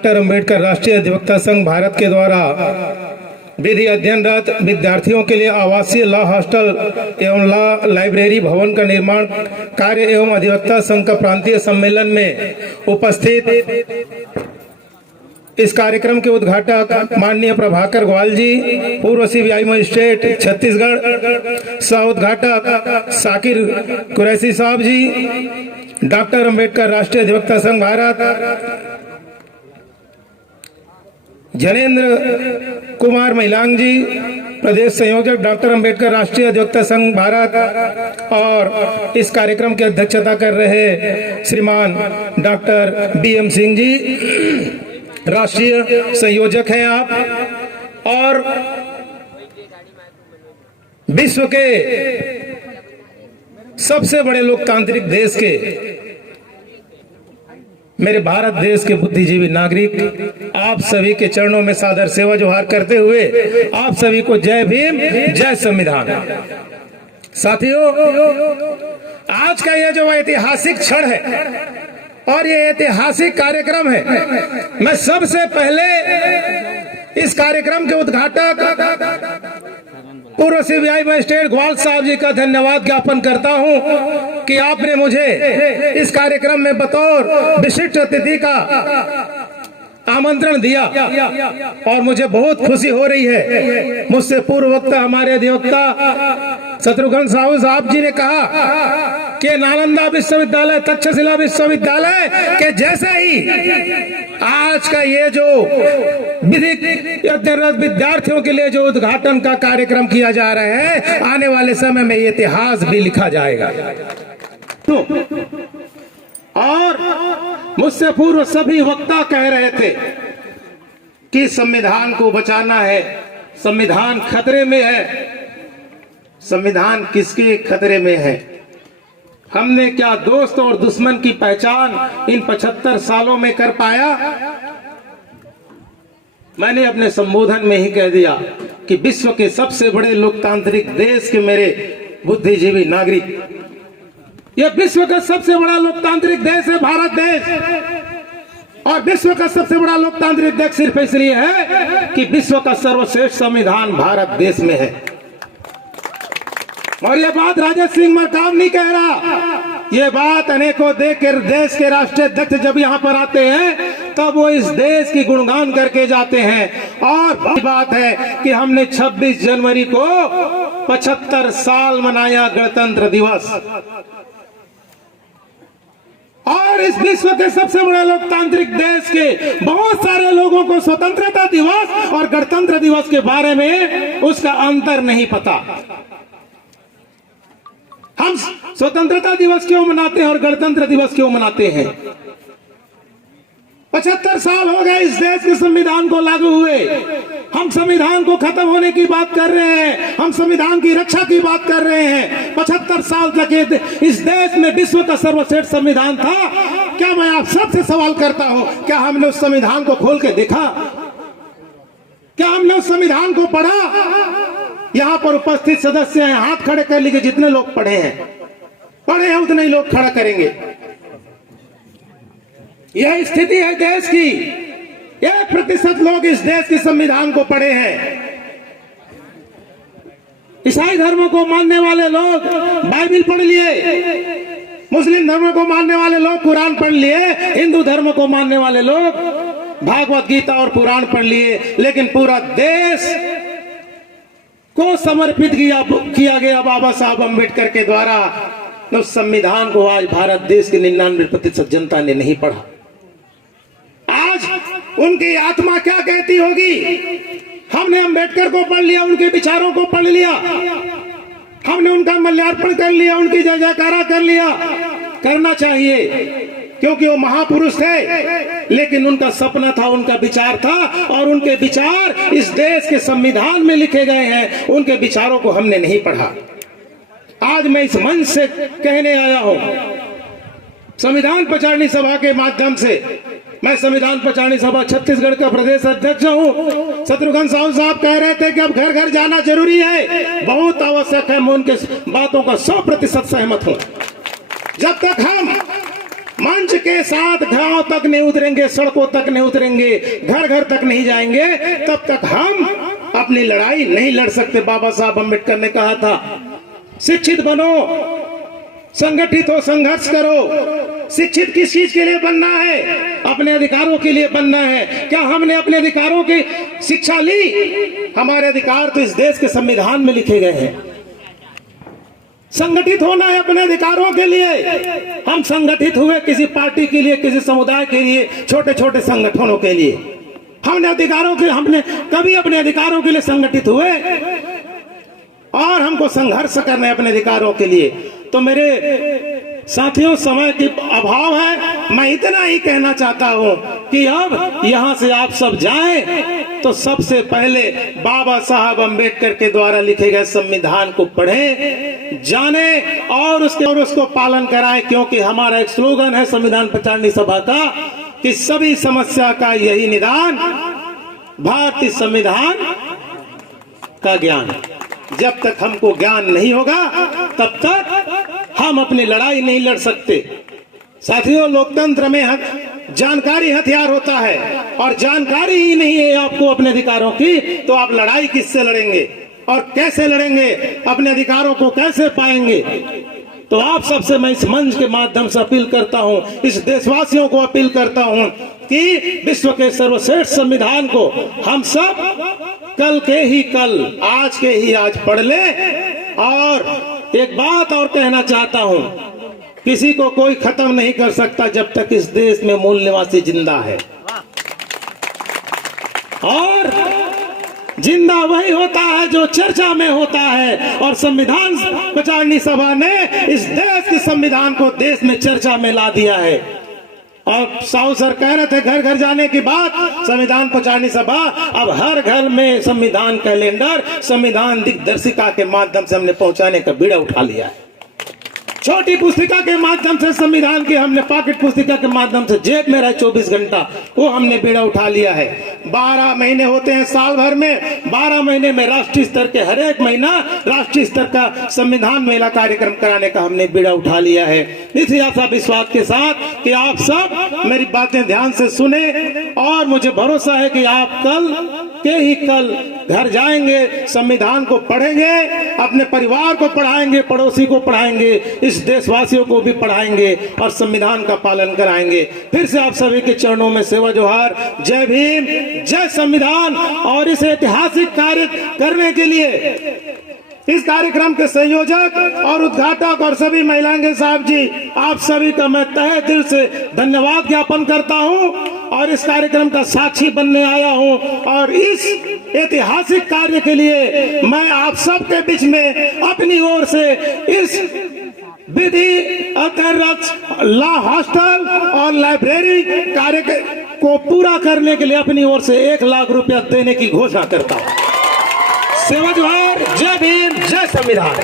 Doctor Ambedkar राष्ट्रीय अधिवक्ता संघ भारत के द्वारा विधि अध्ययनरत विद्यार्थियों के लिए आवासीय लॉ हॉस्टल एवं लॉ लाइब्रेरी भवन का निर्माण कार्य एवं अधिवक्ता संघ का प्रांतीय सम्मेलन में उपस्थित इस कार्यक्रम के उद्घाटक माननीय प्रभाकर ग्वाल जी, पूर्व सीबीआई मजिस्ट्रेट छत्तीसगढ़, सह उद्घाटक साकिर कुरैशी साहब जी, डॉक्टर अंबेडकर राष्ट्रीय अधिवक्ता संघ भारत जनेन्द्र कुमार महिलांग जी, प्रदेश संयोजक डॉक्टर अंबेडकर राष्ट्रीय अधिवक्ता संघ भारत, और इस कार्यक्रम की अध्यक्षता कर रहे श्रीमान डॉक्टर BM सिंह जी, राष्ट्रीय संयोजक हैं आप, और विश्व के सबसे बड़े लोकतांत्रिक देश के मेरे भारत देश के बुद्धिजीवी नागरिक, आप सभी के चरणों में सादर सेवा जोहार करते हुए आप सभी को जय भीम, जय संविधान। साथियों, आज का यह जो ऐतिहासिक क्षण है और ये ऐतिहासिक कार्यक्रम है, मैं सबसे पहले इस कार्यक्रम के उद्घाटक पूर्व सीबीआई मजिस्ट्रेट ग्वाल साहब जी का धन्यवाद ज्ञापन करता हूं कि आपने मुझे इस कार्यक्रम में बतौर विशिष्ट अतिथि का आमंत्रण दिया और मुझे बहुत खुशी हो रही है। मुझसे पूर्व वक्ता हमारे अधिवक्ता शत्रुघ्न साहू साहब जी ने कहा कि नालंदा विश्वविद्यालय, तक्षशिला विश्वविद्यालय के जैसे ही आज का ये जो विधि अध्ययनरत विद्यार्थियों के लिए जो उद्घाटन का कार्यक्रम किया जा रहा है, आने वाले समय में इतिहास भी लिखा जाएगा। और मुझसे पूर्व सभी वक्ता कह रहे थे कि संविधान को बचाना है, संविधान खतरे में है। संविधान किसके खतरे में है? हमने क्या दोस्त और दुश्मन की पहचान इन 75 सालों में कर पाया? मैंने अपने संबोधन में ही कह दिया कि विश्व के सबसे बड़े लोकतांत्रिक देश के मेरे बुद्धिजीवी नागरिक, यह विश्व का सबसे बड़ा लोकतांत्रिक देश है भारत देश। और विश्व का सबसे बड़ा लोकतांत्रिक देश सिर्फ इसलिए है कि विश्व का सर्वश्रेष्ठ संविधान भारत देश में है। और यह बात राजा सिंह मरकाम नहीं कह रहा, ये बात अनेकों देश के राष्ट्रीय अध्यक्ष जब यहाँ पर आते हैं तब वो इस देश की गुणगान करके जाते हैं। और बात है कि हमने 26 जनवरी को 75 साल मनाया गणतंत्र दिवस, और इस विश्व के सबसे बड़े लोकतांत्रिक देश के बहुत सारे लोगों को स्वतंत्रता दिवस और गणतंत्र दिवस के बारे में उसका अंतर नहीं पता। हम स्वतंत्रता दिवस क्यों मनाते हैं और गणतंत्र दिवस क्यों मनाते हैं? 75 साल हो गए इस देश के संविधान को लागू हुए। हम संविधान को खत्म होने की बात कर रहे हैं, हम संविधान की रक्षा की बात कर रहे हैं। 75 साल तक इस देश में विश्व का सर्वश्रेष्ठ संविधान था। क्या मैं आप सबसे सवाल करता हूं, क्या हमने उस संविधान को खोल के देखा? क्या हमने उस संविधान को पढ़ा? यहाँ पर उपस्थित सदस्य हैं, हाथ खड़े कर लीजिए जितने लोग पढ़े हैं उतने ही लोग खड़ा करेंगे। यह स्थिति है देश की। 1% लोग इस देश के संविधान को पढ़े हैं। ईसाई धर्म को मानने वाले लोग बाइबल पढ़ लिए, मुस्लिम धर्म को मानने वाले लोग कुरान पढ़ लिए, हिंदू धर्म को मानने वाले लोग भागवत गीता और पुराण पढ़ लिए। लेकिन पूरा देश को समर्पित किया गया बाबा साहब अम्बेडकर के द्वारा, उस संविधान को आज भारत देश की 99% जनता ने नहीं पढ़ा। आज उनकी आत्मा क्या कहती होगी? हमने अम्बेडकर को पढ़ लिया, उनके विचारों को पढ़ लिया, हमने उनका माल्यार्पण कर लिया, उनकी जय जयकारा कर लिया। करना चाहिए क्योंकि वो महापुरुष थे, लेकिन उनका सपना था, उनका विचार था, और उनके विचार इस देश के संविधान में लिखे गए हैं। उनके विचारों को हमने नहीं पढ़ा। आज मैं इस मंच से कहने आया हूं, संविधान प्रचारणी सभा के माध्यम से। मैं संविधान प्रचारणी सभा छत्तीसगढ़ का प्रदेश अध्यक्ष हूं। शत्रुघ्न साहू साहब कह रहे थे कि अब घर घर जाना जरूरी है, बहुत आवश्यक है। मैं उनके बातों का 100% सहमत हूं। जब तक हम मंच के साथ गांव तक नहीं उतरेंगे, सड़कों तक नहीं उतरेंगे, घर घर तक नहीं जाएंगे, तब तक हम अपनी लड़ाई नहीं लड़ सकते। बाबा साहब अम्बेडकर ने कहा था, शिक्षित बनो, संगठित हो, संघर्ष करो। शिक्षित किस चीज के लिए बनना है? अपने अधिकारों के लिए बनना है। क्या हमने अपने अधिकारों की शिक्षा ली? हमारे अधिकार तो इस देश के संविधान में लिखे गए हैं। संगठित होना है अपने अधिकारों के लिए। हम संगठित हुए किसी पार्टी के लिए, किसी समुदाय के लिए, छोटे छोटे संगठनों के लिए। हमने कभी अपने अधिकारों के लिए संगठित हुए? और हमको संघर्ष करना है अपने अधिकारों के लिए। तो मेरे साथियों, समय की अभाव है, मैं इतना ही कहना चाहता हूं कि अब यहां से आप सब जाएं तो सबसे पहले बाबा साहब अम्बेडकर के द्वारा लिखे गए संविधान को पढ़ें, जाने और उसको पालन कराएं। क्योंकि हमारा एक स्लोगन है संविधान प्रचारणी सभा का कि सभी समस्या का यही निदान, भारतीय संविधान का ज्ञान। जब तक हमको ज्ञान नहीं होगा तब तक हम अपनी लड़ाई नहीं लड़ सकते। साथियों, लोकतंत्र में जानकारी हथियार होता है, और जानकारी ही नहीं है आपको अपने अधिकारों की, तो आप लड़ाई किससे लड़ेंगे और कैसे लड़ेंगे? अपने अधिकारों को कैसे पाएंगे? तो आप सबसे मैं इस मंच के माध्यम से अपील करता हूं, इस देशवासियों को अपील करता हूं कि विश्व के सर्वश्रेष्ठ संविधान को हम सब कल के ही कल, आज के ही आज पढ़ लें। और एक बात और कहना चाहता हूं, किसी को कोई खत्म नहीं कर सकता जब तक इस देश में मूल निवासी जिंदा है। और जिंदा वही होता है जो चर्चा में होता है, और संविधान प्रचारणी सभा ने इस देश के संविधान को देश में चर्चा में ला दिया है। और साहू सर कह रहे थे घर घर जाने की बात, संविधान प्रचारणी सभा अब हर घर में संविधान कैलेंडर, संविधान दिग्दर्शिका के माध्यम से हमने पहुंचाने का बीड़ा उठा लिया है। छोटी पुस्तिका के माध्यम से संविधान की हमने, पॉकेट पुस्तिका के माध्यम से जेब में रहे 24 घंटा, वो हमने बीड़ा उठा लिया है। 12 महीने होते हैं साल भर में, 12 महीने में राष्ट्रीय स्तर के हर एक महीना राष्ट्रीय स्तर का संविधान मेला कार्यक्रम कराने का हमने बीड़ा उठा लिया है। इसी आशा विश्वास के साथ कि आप सब मेरी बातें ध्यान से सुने, और मुझे भरोसा है कि आप कल के ही कल घर जाएंगे, संविधान को पढ़ेंगे, अपने परिवार को पढ़ाएंगे, पड़ोसी को पढ़ाएंगे, इस देशवासियों को भी पढ़ाएंगे और संविधान का पालन कराएंगे। फिर से आप सभी के चरणों में सेवा जोहार। जय भीम, जय संविधान। और इस ऐतिहासिक कार्य करने के लिए इस कार्यक्रम के संयोजक और उद्घाटक और सभी महिलाएं साहब जी, आप सभी का मैं तहे दिल से धन्यवाद ज्ञापन करता हूं, और इस कार्यक्रम का साक्षी बनने आया हूं। और इस ऐतिहासिक कार्य के लिए मैं आप सबके बीच में अपनी ओर से इस विधि अध्ययन लॉ हॉस्टल और लाइब्रेरी कार्य को पूरा करने के लिए अपनी ओर से 1 लाख रुपया देने की घोषणा करता हूं। सेवा जोहार। जय भीम, जय संविधान।